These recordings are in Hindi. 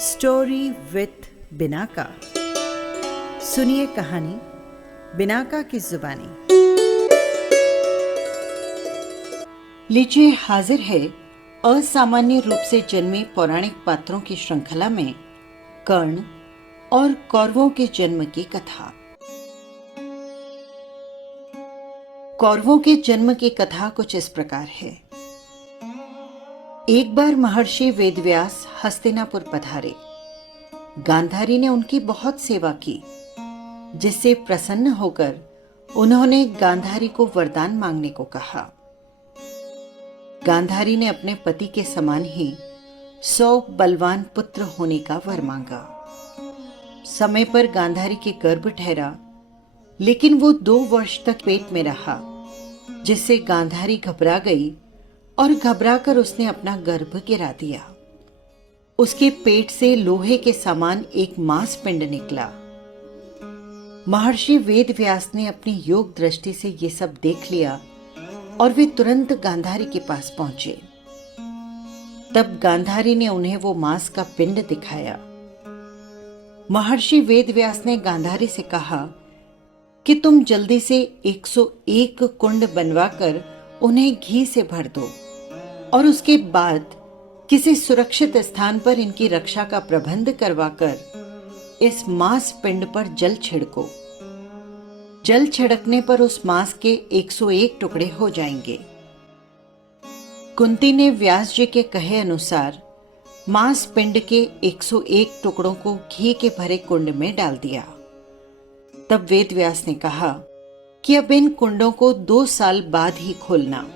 Story with Binaca. सुनिए कहानी बिनाका की जुबानी। लीजिए हाजिर है असामान्य रूप से जन्मे पौराणिक पात्रों की श्रृंखला में कर्ण और कौरवों के जन्म की कथा। कौरवों के जन्म की कथा कुछ इस प्रकार है। एक बार महर्षि वेदव्यास हस्तिनापुर पधारे। गांधारी ने उनकी बहुत सेवा की, जिससे प्रसन्न होकर उन्होंने गांधारी को वरदान मांगने को कहा। गांधारी ने अपने पति के समान ही 100 बलवान पुत्र होने का वर मांगा। समय पर गांधारी के गर्भ ठहरा, लेकिन वो 2 वर्ष तक पेट में रहा, जिससे गांधारी घबरा गई और घबराकर उसने अपना गर्भ गिरा दिया। उसके पेट से लोहे के समान एक मांसपिंड निकला। महर्षि वेदव्यास ने अपनी योग दृष्टि से ये सब देख लिया और वे तुरंत गांधारी के पास पहुंचे। तब गांधारी ने उन्हें वो मांस का पिंड दिखाया। महर्षि वेदव्यास ने गांधारी से कहा कि तुम जल्दी से 101 कुंड बनवाकर उन्हें घी से भर दो और उसके बाद किसी सुरक्षित स्थान पर इनकी रक्षा का प्रबंध करवाकर इस मांस पिंड पर जल छिड़को। जल छिड़कने पर उस मांस के 101 टुकड़े हो जाएंगे। कुंती ने व्यास जी के कहे अनुसार मांस पिंड के 101 टुकड़ों को घी के भरे कुंड में डाल दिया। तब वेदव्यास ने कहा कि अब इन कुंडों को 2 साल बाद ही खोलना।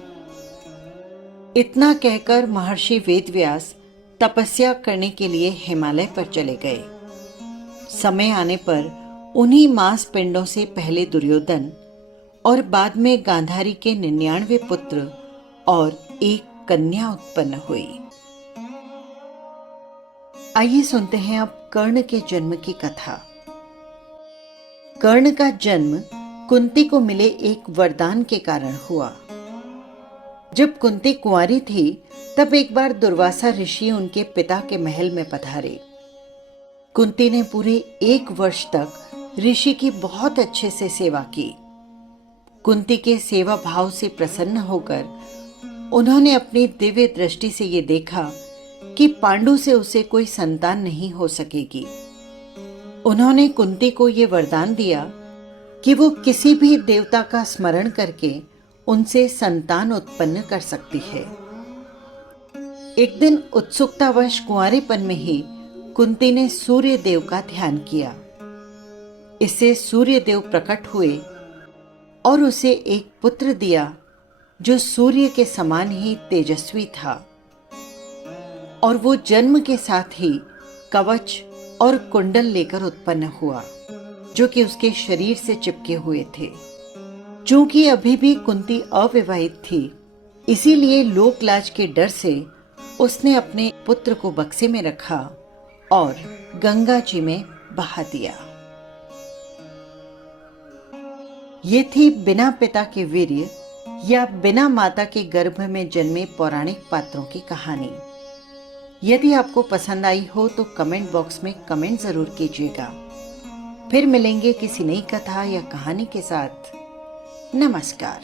इतना कहकर महर्षि वेदव्यास तपस्या करने के लिए हिमालय पर चले गए। समय आने पर उन्हीं मांस पिंडों से पहले दुर्योधन और बाद में गांधारी के 99 पुत्र और एक कन्या उत्पन्न हुई। आइए सुनते हैं अब कर्ण के जन्म की कथा। कर्ण का जन्म कुंती को मिले एक वरदान के कारण हुआ। जब कुंती कुंवारी थी, तब एक बार दुर्वासा ऋषि उनके पिता के महल में पधारे। कुंती ने पूरे 1 वर्ष तक ऋषि की बहुत अच्छे से सेवा की। कुंती के सेवा भाव से प्रसन्न होकर उन्होंने अपनी दिव्य दृष्टि से ये देखा कि पांडु से उसे कोई संतान नहीं हो सकेगी। उन्होंने कुंती को ये वरदान दिया कि वो किसी भी देवता का स्मरण करके उनसे संतान उत्पन्न कर सकती है। एक दिन उत्सुकतावश कुंवारेपन में ही कुंती ने सूर्य देव का ध्यान किया। इससे सूर्य देव प्रकट हुए और उसे एक पुत्र दिया जो सूर्य के समान ही तेजस्वी था, और वो जन्म के साथ ही कवच और कुंडल लेकर उत्पन्न हुआ, जो कि उसके शरीर से चिपके हुए थे। चूंकि अभी भी कुंती अविवाहित थी, इसीलिए लोकलाज के डर से उसने अपने पुत्र को बक्से में रखा और गंगा जी में बहा दिया। ये थी बिना पिता के वीर्य या बिना माता के गर्भ में जन्मे पौराणिक पात्रों की कहानी। यदि आपको पसंद आई हो तो कमेंट बॉक्स में कमेंट जरूर कीजिएगा। फिर मिलेंगे किसी नई कथा या कहानी के साथ। नमस्कार।